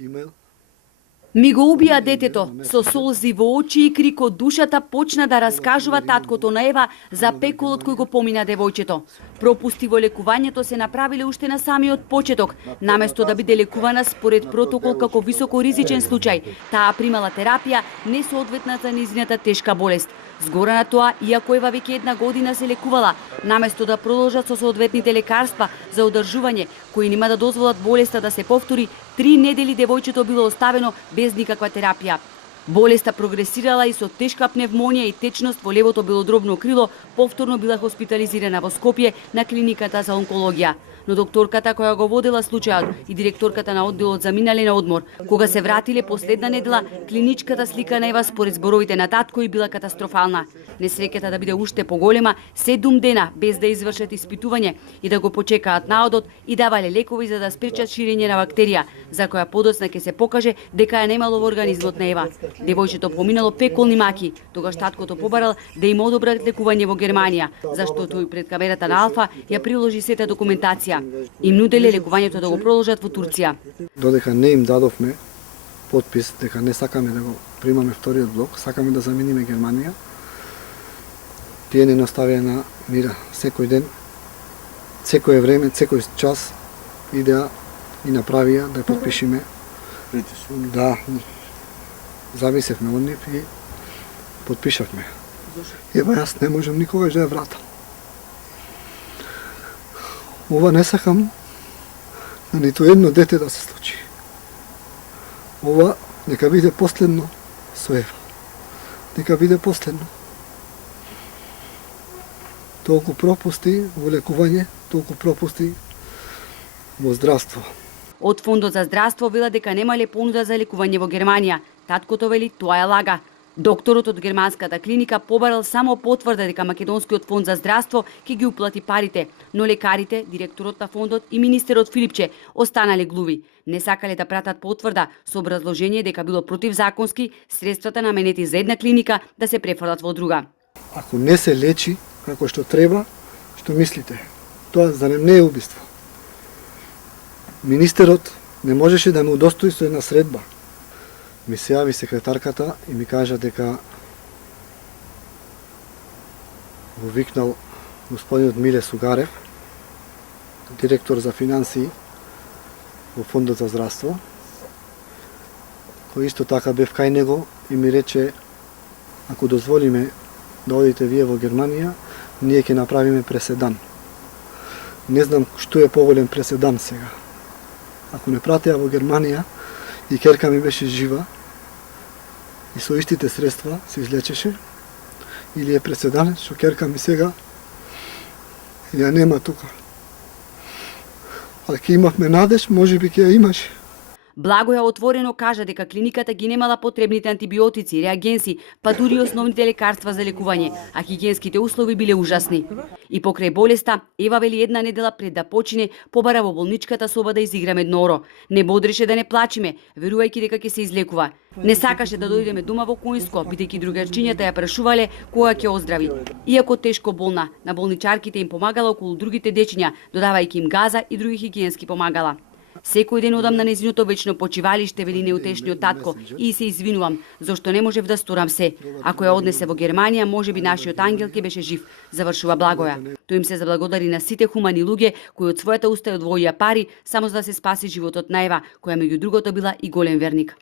имейл. Ми го убија детето. Со солзи во очи и крик од душата почна да раскажува таткото на Ева за пеколот кој го помина девојчето. Пропусти во лекувањето се направиле уште на самиот почеток. Наместо да биде лекувана според протокол како високо ризичен случај, таа примала терапија несоодветна за нејзината тешка болест. Згора на тоа, иако Ева веќе 1 година се лекувала, наместо да продолжат со соодветните лекарства за одржување, кои нема да дозволат болеста да се повтори, 3 недели девојчето било оставено без никаква терапија. Болеста прогресирала и со тешка пневмонија и течност во левото белодробно крило, повторно била хоспитализирана во Скопје на клиниката за онкологија. Но докторката која го водела случајот и директорката на одделот заминале на одмор. Кога се вратиле последна недела, клиничката слика на Ева според зборовите на татко и била катастрофална. Несреќата да биде уште поголема, 7 дена без да извршат испитување и да го почекаат наодот и давале лекови за да спречат ширење на бактерија, за која подоцна ќе се покаже дека ја немало во организмот на Ева. Девојчето поминало пеколни маки, тогаш таткото побарал да им одобрат лекување во Германија, зашто тој пред камерата на Алфа ја приложи сета документација. Им нуделе лекувањето да го продолжат во Турција. Додека не им дадовме подпис дека не сакаме да го примаме вториот блок, сакаме да замениме Германија, тие не наставија на мира. Секој ден, секое време, секој час идеа и направија да подпишиме. Да, зависевме од нив и подпишавме. Ева, јас не можам никогаш да ја вратам. Ова не сакам на ниту едно дете да се случи. Ова нека биде последно со Ева. Нека биде последно. Толку пропусти во лекување, толку пропусти во здравство. Од Фондот за здравство вела дека немале понуда за лекување во Германија. Таткото вели тоа е лага. Докторот од германската клиника побарал само потврда дека Македонскиот фонд за здравство ќе ги уплати парите, но лекарите, директорот на фондот и министерот Филипче останале глуви. Не сакале да пратат потврда со образложение дека било противзаконски средствата наменети за една клиника да се префрлат во друга. Ако не се лечи како што треба, што мислите? Тоа за не е убиство. Министерот не можеше да ме удостои со една средба. Ми се јави секретарката и ми кажа дека го викнал господинот Миле Сугарев, директор за финансии во Фондот за здравство, кој исто така бев кај него и ми рече, ако дозволиме да одите вие во Германија, ние ќе направиме преседан. Не знам што е поволен преседан сега. Ако не пратеа во Германија и ќерка ми беше жива и со истите средства се излечеше, или е преседан што ќерка ми сега ја нема тука. А ќе имавме надеж, може би ќе ја имаше. Благоја отворено кажа дека клиниката ги немала потребните антибиотици, реагенси, па дури основните лекарства за лекување, а хигиенските услови биле ужасни. И покрај болеста, Ева вели една недела пред да почине, побара во болничката соба да изигра медноро. Не бодреше да не плачиме, верувајќи дека ќе се излекува. Не сакаше да дојдеме дома во Коинско, бидејќи другарчињата ја прашувале кога ќе оздрави. Иако тешко болна, на болничарките им помагала околу другите дечиња, додавајќи им газа и други хигиенски помагала. Секој ден одам на незиното вечно почивалиште, вели неутешниот татко, и се извинувам, зашто не можев да сторам се. Ако ја однесе во Германија, може би нашиот ангел ќе беше жив, завршува Благоја. Тој им се заблагодари на сите хумани луѓе кои од својата уста одвоија пари само за да се спаси животот на Ева, која меѓу другото била и голем верник.